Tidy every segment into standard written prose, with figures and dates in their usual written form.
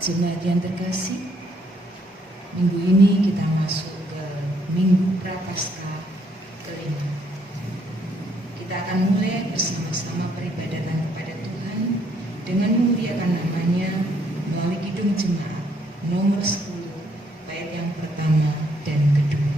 Jemaat yang terkasih, minggu ini kita masuk ke Minggu Prapaskah kelima. Kita akan mulai bersama-sama peribadatan kepada Tuhan dengan memuliakan namanya melalui kidung jemaat nomor 10 bait yang pertama dan kedua.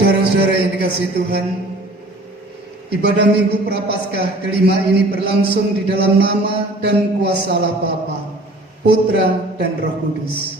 Saudara-saudara yang dikasihi Tuhan, ibadah Minggu Prapaskah kelima ini berlangsung di dalam nama dan kuasa Allah Bapa, Putra dan Roh Kudus.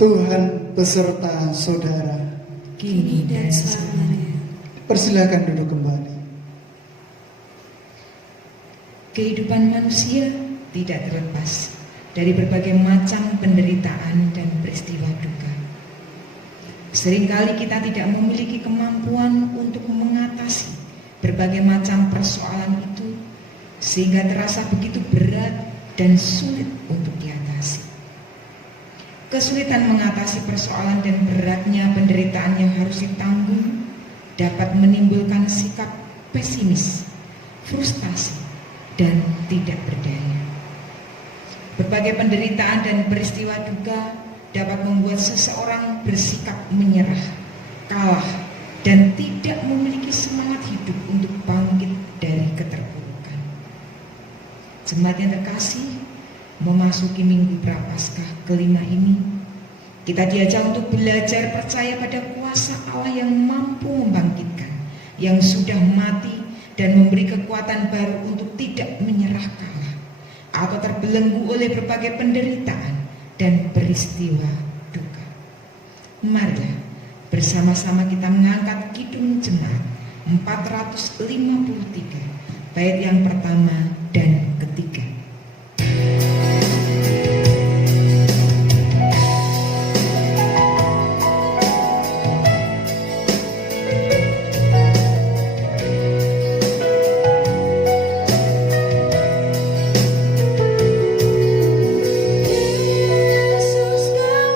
Tuhan beserta saudara, Kini dan selamanya. persilakan duduk kembali. Kehidupan manusia tidak terlepas dari berbagai macam penderitaan dan peristiwa duka. Seringkali kita tidak memiliki kemampuan untuk mengatasi berbagai macam persoalan itu, sehingga terasa begitu berat dan sulit untuk diatasi. Kesulitan mengatasi persoalan dan beratnya penderitaan yang harus ditanggung dapat menimbulkan sikap pesimis, frustasi, dan tidak berdaya. Berbagai penderitaan dan peristiwa duka dapat membuat seseorang bersikap menyerah, kalah, dan tidak memiliki semangat hidup untuk bangkit dari keterpurukan. Jemaat yang terkasih, memasuki Minggu Prapaskah kelima ini, kita diajak untuk belajar percaya pada kuasa Allah yang mampu membangkitkan, yang sudah mati dan memberi kekuatan baru untuk tidak menyerah kalah atau terbelenggu oleh berbagai penderitaan dan peristiwa duka. Marilah bersama-sama kita mengangkat kidung jemaat 453 bait yang pertama dan ketiga. Yesus, kau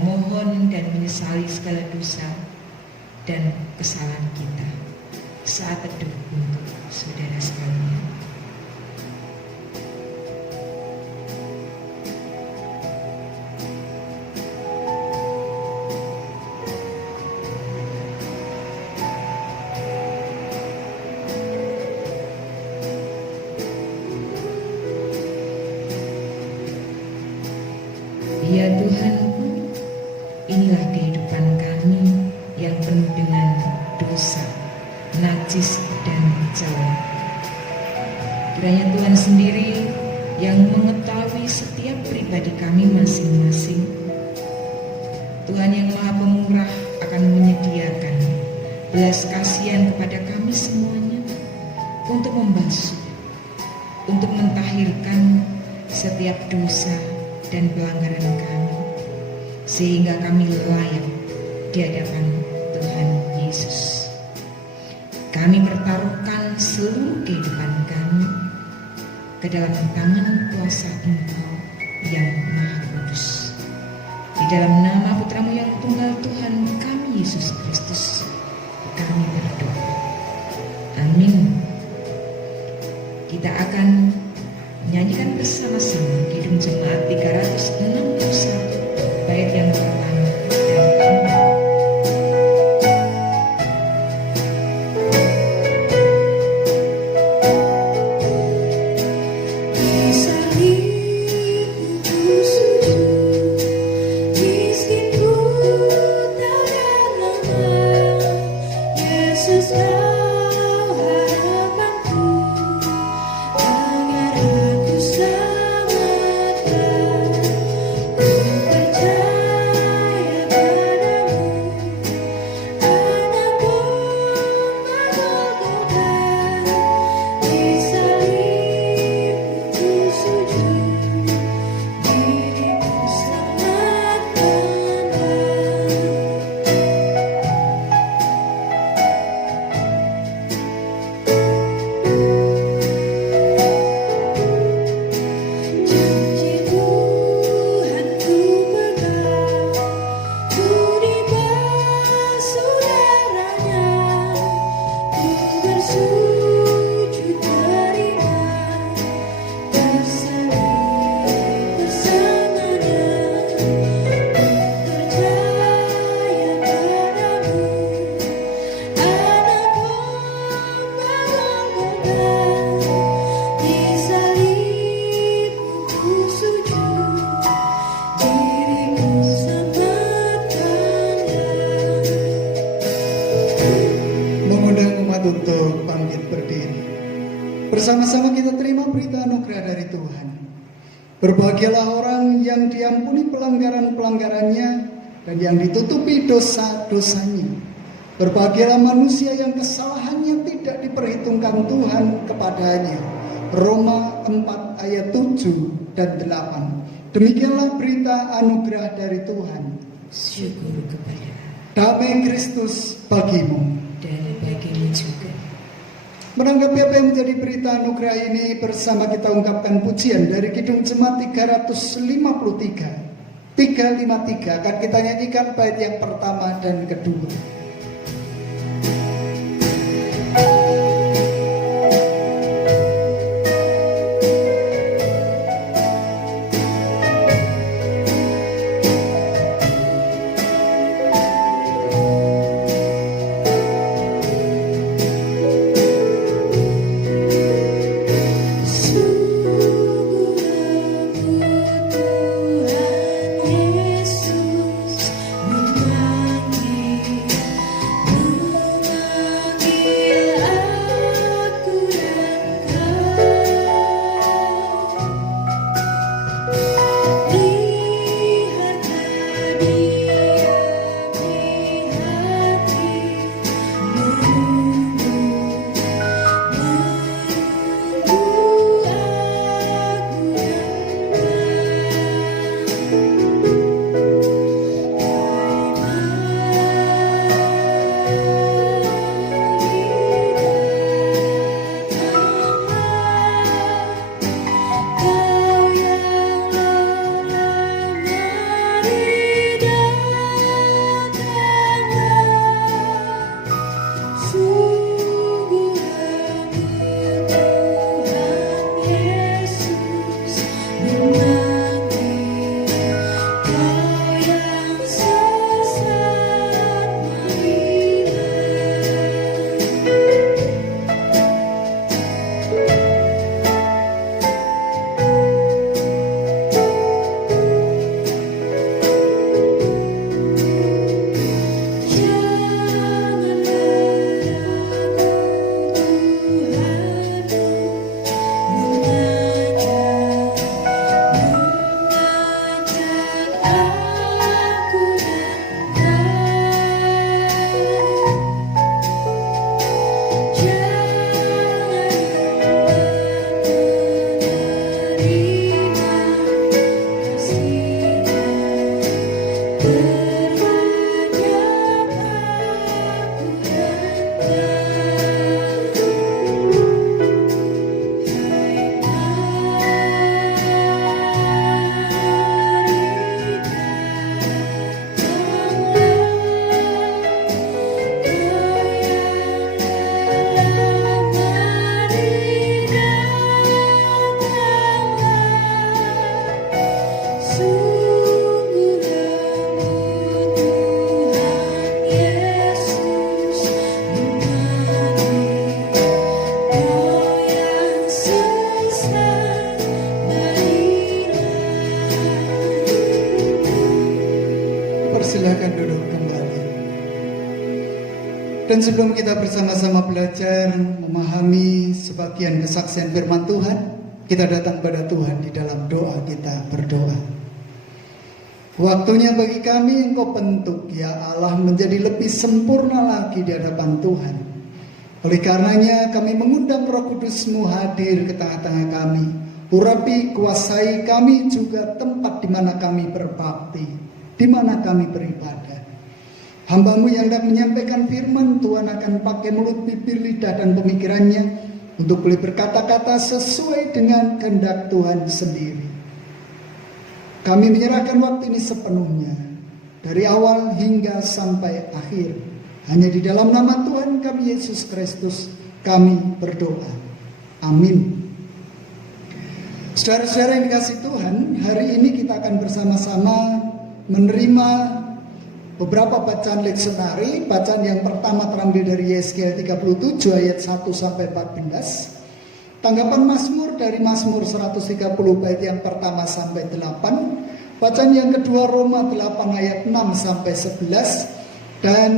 memohon dan menyesali segala dosa dan kesalahan kita. Saat teduh untuk saudara sekalian. Ya Tuhanku, inilah kehidupan kami yang penuh dengan dosa, najis dan celah. Kiranya Tuhan sendiri yang mengetahui setiap pribadi kami masing-masing. Tuhan yang Maha Pemurah akan menyediakan belas kasihan kepada kami semuanya untuk membasuh, untuk mentahirkan setiap dosa dan pelanggaran kami, sehingga kami layak di hadapan Tuhan Yesus. Kami bertaruhkan seluruh kehidupan kami ke dalam tangan kuasa Engkau yang Maha Kudus. Di dalam nama Putramu yang tunggal Tuhan kami Yesus Kristus, kami berdoa. Amin. Kita akan menyanyikan bersama-sama Kidung Jemaat 361 bait yang pertama dan keempat. Untuk bangkit berdiri. Bersama-sama kita terima berita anugerah dari Tuhan. Berbahagialah orang yang diampuni pelanggaran-pelanggarannya dan yang ditutupi dosa-dosanya. Berbahagialah manusia yang kesalahannya tidak diperhitungkan Tuhan kepadanya. Roma 4 ayat 7 dan 8. Demikianlah berita anugerah dari Tuhan. Syukur kepada Damai Kristus bagimu dan bagimu juga. Menanggapi apa yang menjadi berita anugerah ini, bersama kita ungkapkan pujian dari Kidung Jemaat 353 akan kita nyanyikan bait yang pertama dan kedua. Yesus memanggil Silakan duduk kembali. Dan sebelum kita bersama-sama belajar memahami sebagian kesaksian firman Tuhan, kita datang pada Tuhan di dalam doa. Kita berdoa. Waktunya bagi kami Engkau bentuk, ya Allah, menjadi lebih sempurna lagi di hadapan Tuhan. Oleh karenanya kami mengundang Roh Kudus-Mu hadir ke tengah-tengah kami. Urapi, kuasai kami juga tempat di mana kami berbakti, di mana kami beribadah. Hamba-Mu yang hendak menyampaikan firman, Tuhan akan pakai mulut, bibir, lidah, dan pemikirannya untuk boleh berkata-kata sesuai dengan kehendak Tuhan sendiri. Kami menyerahkan waktu ini sepenuhnya, dari awal hingga sampai akhir. Hanya di dalam nama Tuhan kami Yesus Kristus kami berdoa. Amin. Saudara-saudara yang dikasihi Tuhan, hari ini kita akan bersama-sama menerima beberapa bacaan leksionari. Bacaan yang pertama terambil dari Yesaya 37 ayat 1 sampai 14. Tanggapan Mazmur dari Mazmur 130 bait yang pertama sampai 8. Bacaan yang kedua Roma 8 ayat 6 sampai 11. Dan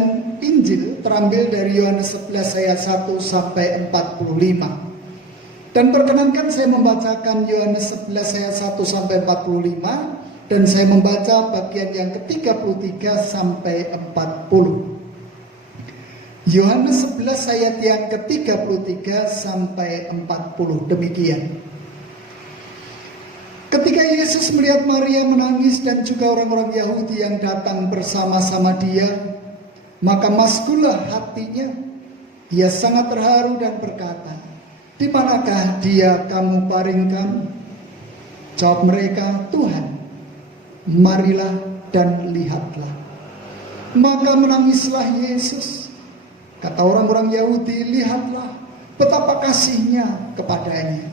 Injil terambil dari Yohanes 11 ayat 1 sampai 45. Dan perkenankan saya membacakan Yohanes 11 ayat 1 sampai 45. Dan saya membaca bagian yang ke-33 sampai 40. Yohanes 11 ayat yang ke-33 sampai 40. Demikian. Ketika Yesus melihat Maria menangis dan juga orang-orang Yahudi yang datang bersama-sama dia, maka maskulah hatinya. Ia sangat terharu dan berkata, "Di manakah dia kamu baringkan?" Jawab mereka, "Tuhan, marilah dan lihatlah." Maka menangislah Yesus. Kata orang-orang Yahudi, "Lihatlah betapa kasihnya kepadanya."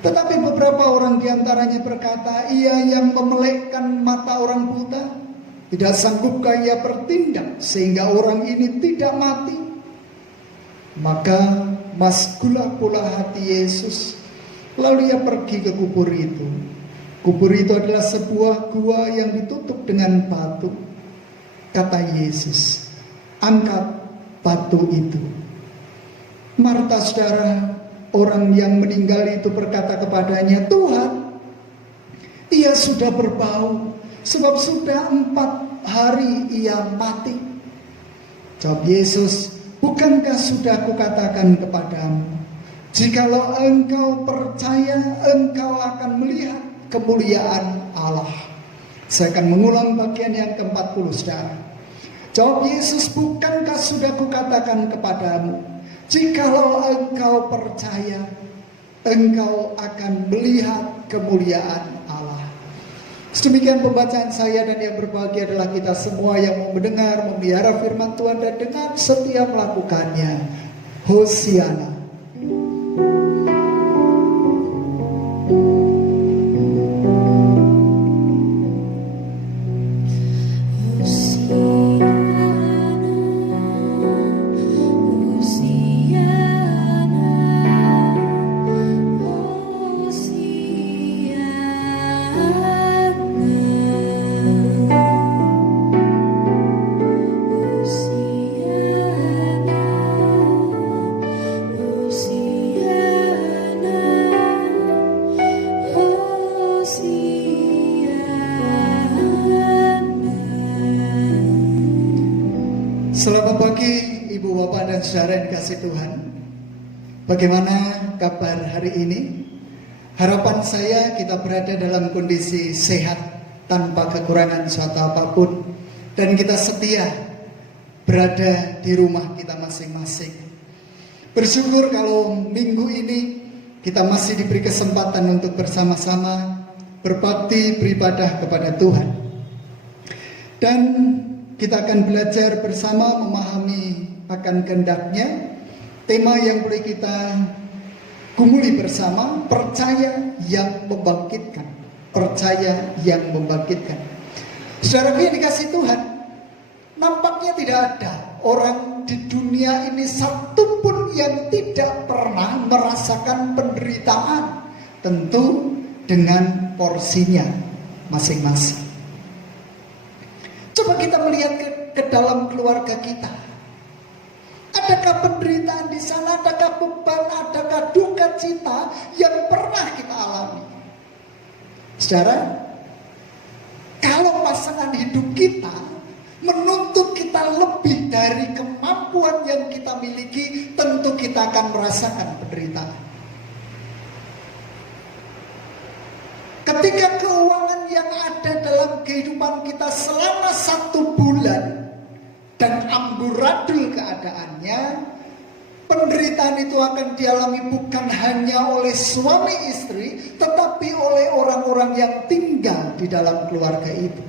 Tetapi beberapa orang diantaranya berkata, "Ia yang memelekkan mata orang buta, tidak sanggupkah ia bertindak sehingga orang ini tidak mati?" Maka maskulah pula hati Yesus. Lalu ia pergi ke kubur itu. Kubur itu adalah sebuah gua yang ditutup dengan batu. Kata Yesus, "Angkat batu itu." Marta, saudara, orang yang meninggal itu berkata kepadanya, "Tuhan, ia sudah berbau, sebab sudah 4 hari ia mati." Jawab Yesus, "Bukankah sudah kukatakan kepadamu, jikalau engkau percaya, engkau akan melihat kemuliaan Allah." Saya akan mengulang bagian yang ke-40, saudara. Jawab Yesus, "Bukankah sudah kukatakan kepadamu, jikalau engkau percaya, engkau akan melihat kemuliaan Allah." Sedemikian pembacaan saya, dan yang berbahagia adalah kita semua yang mau mendengar, memelihara firman Tuhan dan dengan setia melakukannya. Hosiana. Selamat pagi Ibu, Bapak, dan saudara yang dikasihi Tuhan. Bagaimana kabar hari ini? Harapan saya kita berada dalam kondisi sehat tanpa kekurangan suatu apapun, dan kita setia berada di rumah kita masing-masing. Bersyukur kalau minggu ini kita masih diberi kesempatan untuk bersama-sama berbakti, beribadah kepada Tuhan. Dan kita akan belajar bersama memahami akan kehendak-Nya. Tema yang boleh kita gumuli bersama, percaya yang membangkitkan. Percaya yang membangkitkan. Saudara yang dikasih Tuhan, nampaknya tidak ada orang di dunia ini satupun yang tidak pernah merasakan penderitaan. Tentu dengan porsinya masing-masing. Coba kita melihat ke dalam keluarga kita. Adakah penderitaan di sana? Adakah beban? Adakah duka cita yang pernah kita alami? Saudara, kalau pasangan hidup kita menuntut kita lebih dari kemampuan yang kita miliki, tentu kita akan merasakan penderitaan. Ketika keuangan yang ada dalam kehidupan kita selama 1 bulan dan amburadul keadaannya, penderitaan itu akan dialami bukan hanya oleh suami istri, tetapi oleh orang-orang yang tinggal di dalam keluarga itu.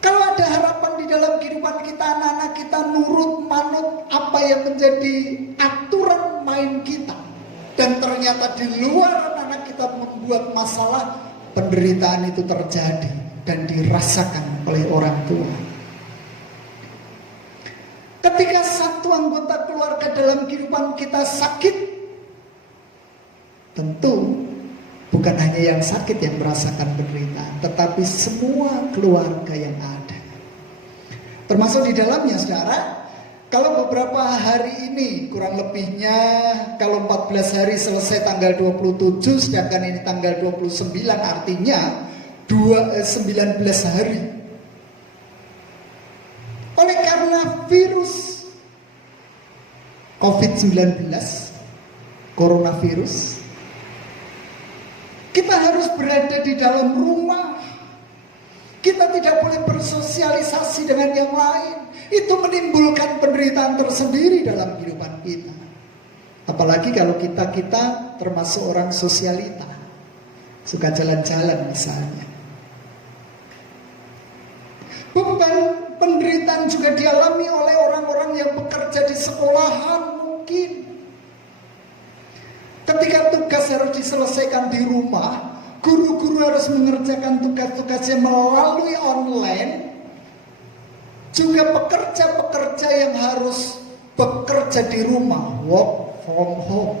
Kalau ada harapan di dalam kehidupan kita, anak-anak kita nurut manut apa yang menjadi aturan main kita, dan ternyata di luar anak kita membuat masalah, penderitaan itu terjadi dan dirasakan oleh orang tua. Ketika satu anggota keluarga dalam kehidupan kita sakit, tentu bukan hanya yang sakit yang merasakan penderitaan, tetapi semua keluarga yang ada. Termasuk di dalamnya, saudara, kalau beberapa hari ini, kurang lebihnya kalau 14 hari selesai tanggal 27, sedangkan ini tanggal 29, artinya 19 hari. Oleh karena virus COVID-19, coronavirus, kita harus berada di dalam rumah. Kita tidak boleh bersosialisasi dengan yang lain. Itu menimbulkan penderitaan tersendiri dalam kehidupan kita. Apalagi kalau kita termasuk orang sosialita, suka jalan-jalan misalnya. Beban penderitaan juga dialami oleh orang-orang yang bekerja di sekolahan mungkin. Ketika tugas harus diselesaikan di rumah, guru-guru harus mengerjakan tugas-tugasnya melalui online. Juga pekerja-pekerja yang harus bekerja di rumah, work from home.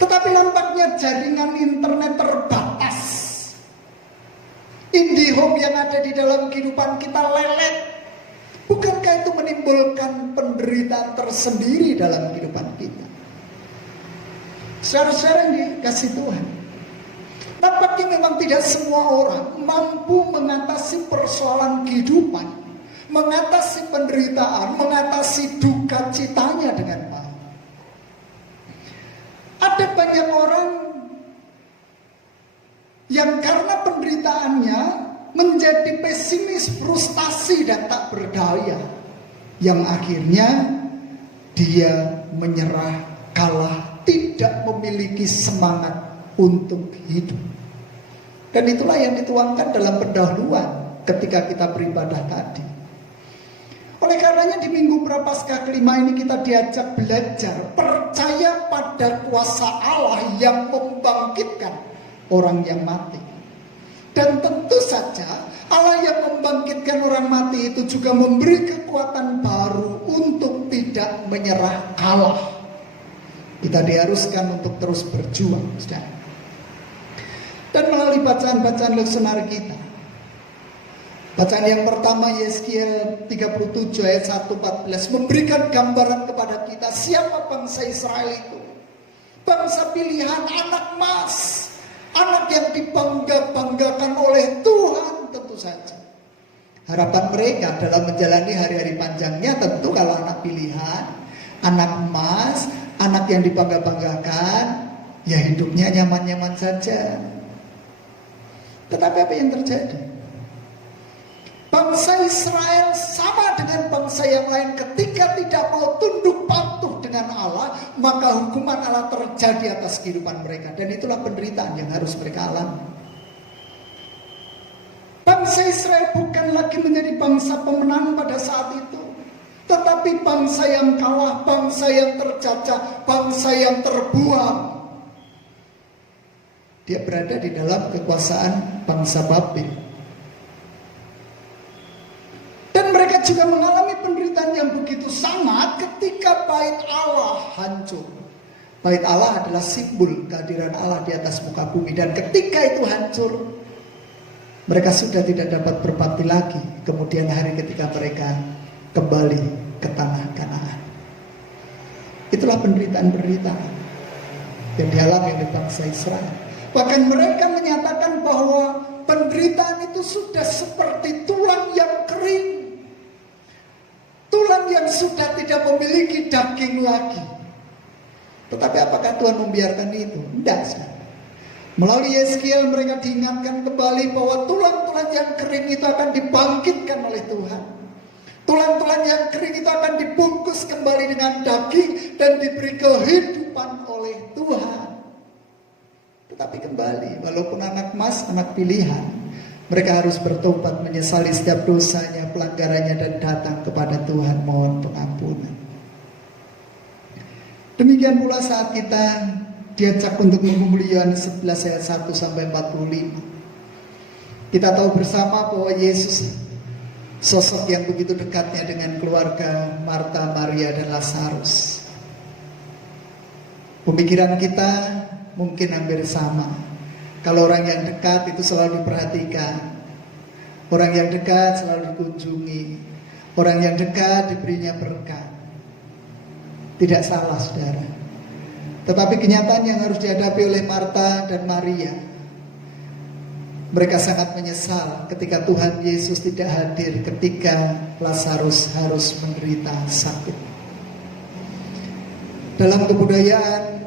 Tetapi nampaknya jaringan internet terbatas. IndiHome yang ada di dalam kehidupan kita lelet. Bukankah itu menimbulkan penderitaan tersendiri dalam kehidupan kita? Saudara-saudara yang dikasih Tuhan, nampaknya memang tidak semua orang mampu mengatasi persoalan kehidupan, mengatasi penderitaan, mengatasi duka citanya dengan baik. Ada banyak orang yang karena penderitaannya menjadi pesimis, frustasi, dan tak berdaya, yang akhirnya dia menyerah, kalah, tidak memiliki semangat untuk hidup. Dan itulah yang dituangkan dalam pendahuluan ketika kita beribadah tadi. Oleh karenanya di Minggu Prapaskah kelima ini kita diajak belajar percaya pada kuasa Allah yang membangkitkan orang yang mati. Dan tentu saja Allah yang membangkitkan orang mati itu juga memberi kekuatan baru untuk tidak menyerah, kalah. Kita diharuskan untuk terus berjuang, saudara. Dan melalui bacaan-bacaan leksionari kita, bacaan yang pertama Yeskiel 37 ayat 1-14 memberikan gambaran kepada kita siapa bangsa Israel itu. Bangsa pilihan, anak emas, anak yang dibangga-banggakan oleh Tuhan tentu saja. Harapan mereka dalam menjalani hari-hari panjangnya tentu kalau anak pilihan, anak emas, anak yang dibangga-banggakan, ya hidupnya nyaman-nyaman saja. Tetapi apa yang terjadi? Bangsa Israel sama dengan bangsa yang lain, ketika tidak mau tunduk patuh dengan Allah, maka hukuman Allah terjadi atas kehidupan mereka. Dan itulah penderitaan yang harus mereka alami. Bangsa Israel bukan lagi menjadi bangsa pemenang pada saat itu, tetapi bangsa yang kalah, bangsa yang tercacah, bangsa yang terbuang. Dia berada di dalam kekuasaan bangsa Babel. Dan mereka juga mengalami penderitaan yang begitu sangat ketika bait Allah hancur. Bait Allah adalah simbol kehadiran Allah di atas muka bumi. Dan ketika itu hancur, mereka sudah tidak dapat berbakti lagi. Kemudian hari ketika mereka kembali ke tanah Kanaan. Itulah penderitaan-penderitaan yang dialami oleh bangsa Israel. Bahkan mereka menyatakan bahwa penderitaan itu sudah seperti tulang yang kering, tulang yang sudah tidak memiliki daging lagi. Tetapi apakah Tuhan membiarkan itu? Tidak. Melalui Yeskiel mereka diingatkan kembali bahwa tulang-tulang yang kering itu akan dibangkitkan oleh Tuhan. Tulang-tulang yang kering itu akan dibungkus kembali dengan daging dan diberi kehidupan oleh Tuhan. Tetapi kembali, walaupun anak emas, anak pilihan, mereka harus bertobat, menyesali setiap dosanya, pelanggarannya, dan datang kepada Tuhan mohon pengampunan. Demikian pula saat kita diajak untuk menggumuli Yohanes 11 ayat 1 sampai 45. Kita tahu bersama bahwa Yesus sosok yang begitu dekatnya dengan keluarga Marta, Maria, dan Lazarus. Pemikiran kita mungkin hampir sama. Kalau orang yang dekat itu selalu diperhatikan, orang yang dekat selalu dikunjungi, orang yang dekat diberinya berkat. Tidak salah, saudara. Tetapi kenyataan yang harus dihadapi oleh Marta dan Maria, mereka sangat menyesal ketika Tuhan Yesus tidak hadir ketika Lazarus harus menderita sakit. Dalam kebudayaan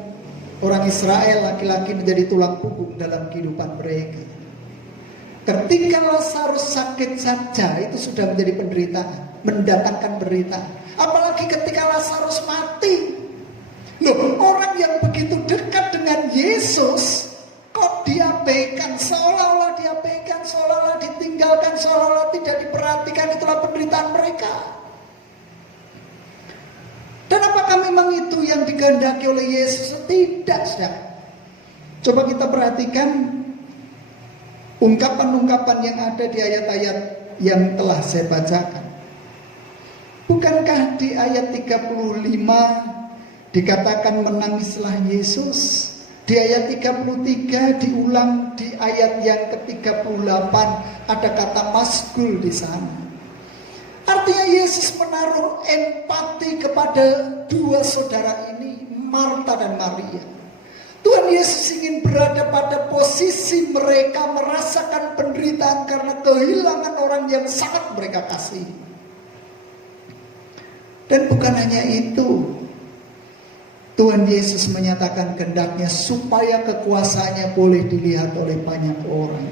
orang Israel, laki-laki menjadi tulang punggung dalam kehidupan mereka. Ketika Lazarus sakit saja itu sudah menjadi penderitaan, mendatangkan penderitaan. Apalagi ketika Lazarus mati. Loh, orang yang begitu dekat dengan Yesus kok diabaikan, seolah-olah diabaikan, seolah-olah ditinggalkan, seolah-olah tidak diperhatikan. Itulah penderitaan mereka. Dan apakah memang itu yang dikehendaki oleh Yesus? Tidak, saudara. Coba kita perhatikan ungkapan-ungkapan yang ada di ayat-ayat yang telah saya bacakan. Bukankah di ayat 35 dikatakan menangislah Yesus? Di ayat 33 diulang di ayat yang ke-38 ada kata masgul di sana. Artinya Yesus menaruh empati kepada dua saudara ini, Marta dan Maria. Tuhan Yesus ingin berada pada posisi mereka merasakan penderitaan karena kehilangan orang yang sangat mereka kasihi. Dan bukan hanya itu, Tuhan Yesus menyatakan kehendaknya supaya kekuasaannya boleh dilihat oleh banyak orang.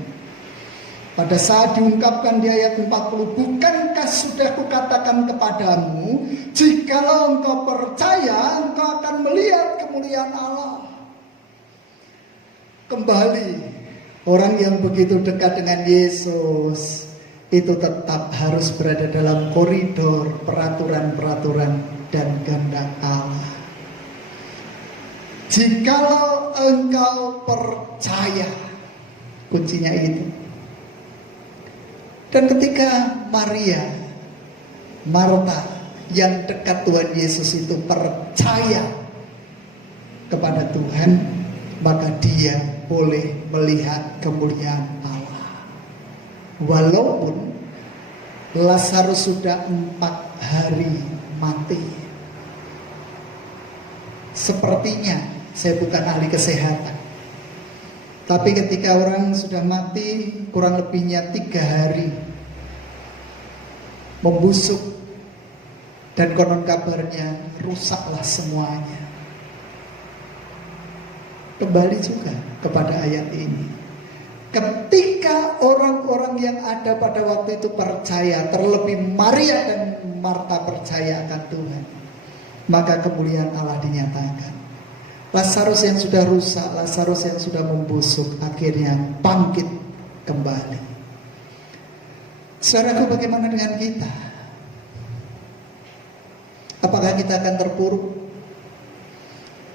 Pada saat diungkapkan di ayat 40, bukankah sudah kukatakan kepadamu, jikalau engkau percaya, engkau akan melihat kemuliaan Allah. Kembali, orang yang begitu dekat dengan Yesus itu tetap harus berada dalam koridor peraturan-peraturan dan kehendak Allah. Jikalau engkau percaya, kuncinya itu. Dan ketika Maria, Marta yang dekat Tuhan Yesus itu percaya kepada Tuhan, maka dia boleh melihat kemuliaan Allah. Walaupun Lazarus sudah 4 hari mati. Sepertinya, saya bukan ahli kesehatan, tapi ketika orang sudah mati kurang lebihnya 3 hari membusuk, dan konon kabarnya rusaklah semuanya. Kembali juga kepada ayat ini. Ketika orang-orang yang ada pada waktu itu percaya, terlebih Maria dan Marta percaya akan Tuhan, maka kemuliaan Allah dinyatakan. Lazarus yang sudah rusak, Lazarus yang sudah membusuk, akhirnya bangkit kembali. Saudaraku, bagaimana dengan kita? Apakah kita akan terpuruk?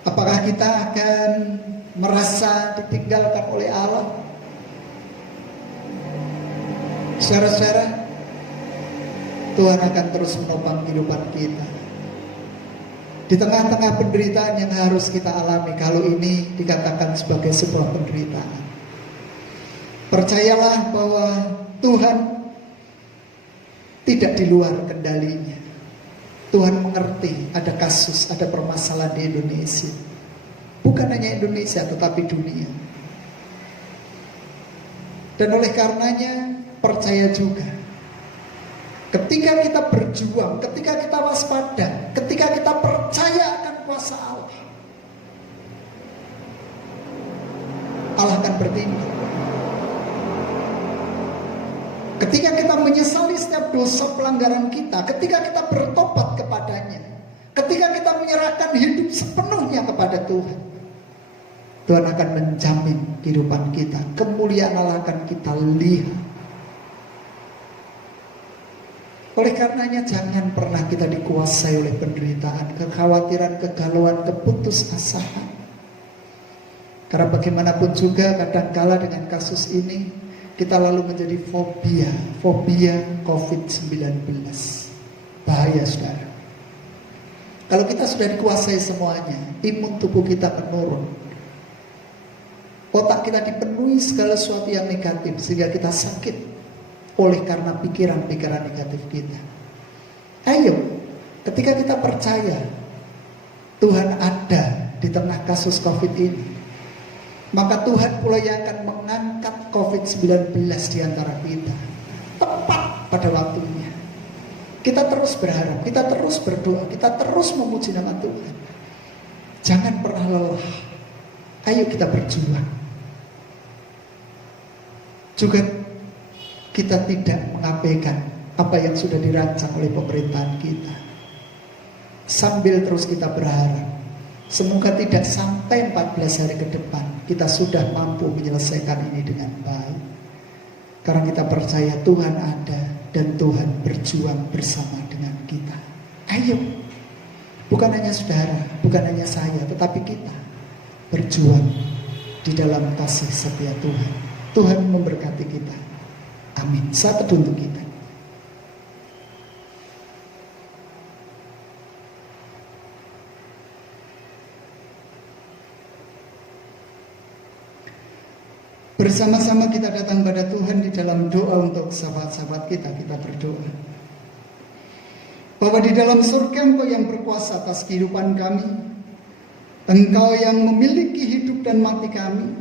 Apakah kita akan merasa ditinggalkan oleh Allah? Saudara-saudara, Tuhan akan terus menopang kehidupan kita. Di tengah-tengah penderitaan yang harus kita alami, kalau ini dikatakan sebagai sebuah penderitaan, percayalah bahwa Tuhan tidak di luar kendalinya. Tuhan mengerti ada kasus, ada permasalahan di Indonesia. Bukan hanya Indonesia, tetapi dunia. Dan oleh karenanya, percaya juga, ketika kita berjuang, ketika kita waspada, ketika kita percaya akan kuasa Allah, Allah akan bertindak. Ketika kita menyesali setiap dosa pelanggaran kita, ketika kita bertobat kepadanya, ketika kita menyerahkan hidup sepenuhnya kepada Tuhan, Tuhan akan menjamin kehidupan kita. Kemuliaan Allah akan kita lihat. Oleh karenanya jangan pernah kita dikuasai oleh penderitaan, kekhawatiran, kegalauan, keputusasaan. Karena bagaimanapun juga kadangkala dengan kasus ini kita lalu menjadi fobia COVID-19. Bahaya, saudara. Kalau kita sudah dikuasai semuanya, imun tubuh kita menurun, otak kita dipenuhi segala sesuatu yang negatif, sehingga kita sakit oleh karena pikiran-pikiran negatif kita. Ayo, ketika kita percaya Tuhan ada di tengah kasus COVID ini, maka Tuhan pula yang akan mengangkat COVID-19 di antara kita. Tepat pada waktunya. Kita terus berharap, kita terus berdoa, kita terus memuji nama Tuhan. Jangan pernah lelah. Ayo kita berjuang. Juga kita tidak mengabaikan apa yang sudah dirancang oleh pemerintahan kita. Sambil terus kita berharap, semoga tidak sampai 14 hari ke depan kita sudah mampu menyelesaikan ini dengan baik. Karena kita percaya Tuhan ada dan Tuhan berjuang bersama dengan kita. Ayo, bukan hanya saudara, bukan hanya saya, tetapi kita berjuang di dalam kasih setia Tuhan. Tuhan memberkati kita. Amin. Saat teduh untuk kita. Bersama-sama kita datang pada Tuhan di dalam doa untuk sahabat-sahabat kita. Kita berdoa bahwa di dalam surga Engkau yang berkuasa atas kehidupan kami, Engkau yang memiliki hidup dan mati kami,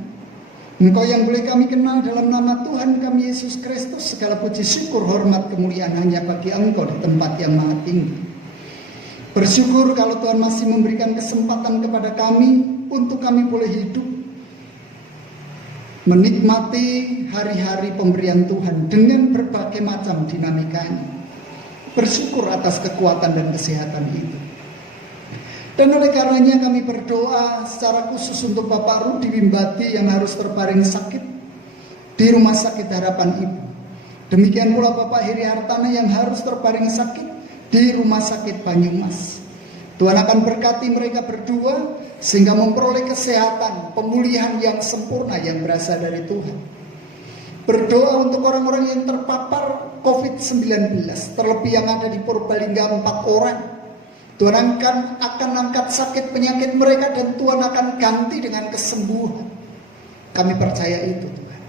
Engkau yang boleh kami kenal dalam nama Tuhan kami Yesus Kristus. Segala puji syukur hormat kemuliaan hanya bagi Engkau di tempat yang maha tinggi. Bersyukur kalau Tuhan masih memberikan kesempatan kepada kami untuk kami boleh hidup, menikmati hari-hari pemberian Tuhan dengan berbagai macam dinamikanya. Bersyukur atas kekuatan dan kesehatan itu. Dan oleh karenanya kami berdoa secara khusus untuk Bapak Rudi Wimbati yang harus terbaring sakit di Rumah Sakit Harapan Ibu. Demikian pula Bapak Heri Hartana yang harus terbaring sakit di Rumah Sakit Banyumas. Tuhan akan berkati mereka berdua sehingga memperoleh kesehatan, pemulihan yang sempurna yang berasal dari Tuhan. Berdoa untuk orang-orang yang terpapar COVID-19, terlebih yang ada di Purbalingga 4 orang. Tuhan akan angkat sakit penyakit mereka dan Tuhan akan ganti dengan kesembuhan. Kami percaya itu Tuhan.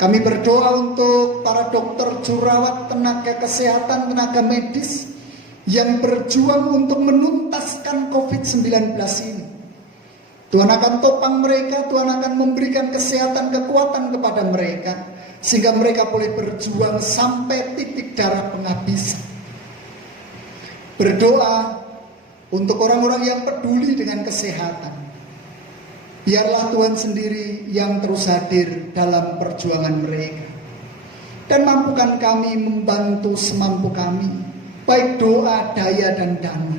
Kami berdoa untuk para dokter, jurawat, tenaga kesehatan, tenaga medis yang berjuang untuk menuntaskan COVID-19 ini. Tuhan akan topang mereka, Tuhan akan memberikan kesehatan, kekuatan kepada mereka, sehingga mereka boleh berjuang sampai titik darah penghabisan. Berdoa untuk orang-orang yang peduli dengan kesehatan. Biarlah Tuhan sendiri yang terus hadir dalam perjuangan mereka. Dan mampukan kami membantu semampu kami, baik doa, daya, dan dana,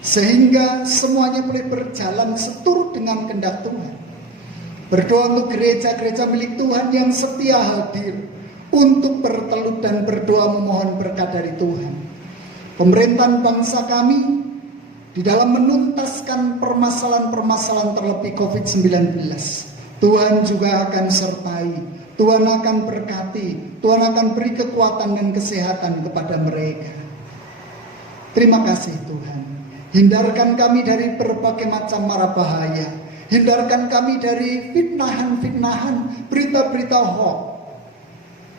sehingga semuanya boleh berjalan seturut dengan kehendak Tuhan. Berdoa untuk gereja-gereja milik Tuhan yang setia hadir untuk bertelut dan berdoa memohon berkat dari Tuhan. Pemerintahan bangsa kami di dalam menuntaskan permasalahan-permasalahan terlebih COVID-19, Tuhan juga akan sertai, Tuhan akan berkati, Tuhan akan beri kekuatan dan kesehatan kepada mereka. Terima kasih Tuhan. Hindarkan kami dari berbagai macam mara bahaya. Hindarkan kami dari fitnahan-fitnahan, berita-berita hoax.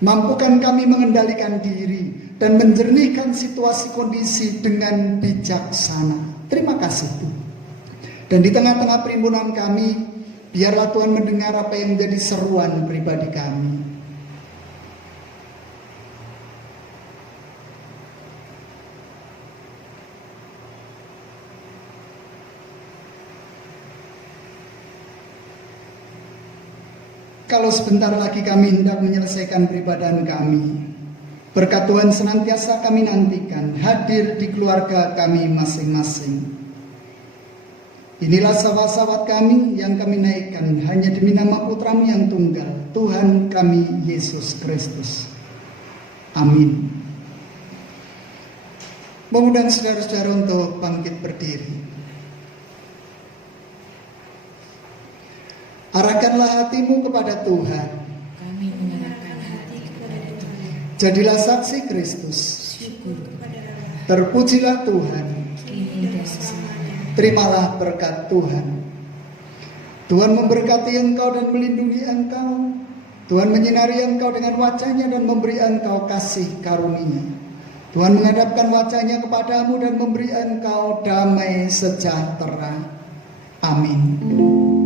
Mampukan kami mengendalikan diri dan menjernihkan situasi kondisi dengan bijaksana. Terima kasih Tuhan. Dan di tengah-tengah perhimpunan kami, biarlah Tuhan mendengar apa yang menjadi seruan pribadi kami. Kalau sebentar lagi kami hendak menyelesaikan peribadahan kami, berkat Tuhan senantiasa kami nantikan hadir di keluarga kami masing-masing. Inilah sahabat-sahabat kami yang kami naikkan hanya demi nama Putra-Mu yang tunggal, Tuhan kami Yesus Kristus. Amin. Mengundang saudara-saudara untuk bangkit berdiri. Arahkanlah hatimu kepada Tuhan. Kami menyerahkan hati kepada Tuhan. Jadilah saksi Kristus. Syukur kepada Allah. Terpujilah Tuhan. Kini dan selamanya. Terimalah berkat Tuhan. Tuhan memberkati engkau dan melindungi engkau. Tuhan menyinari engkau dengan wajah-Nya dan memberi engkau kasih karunia. Tuhan menghadapkan wajah-Nya kepadamu dan memberi engkau damai sejahtera. Amin.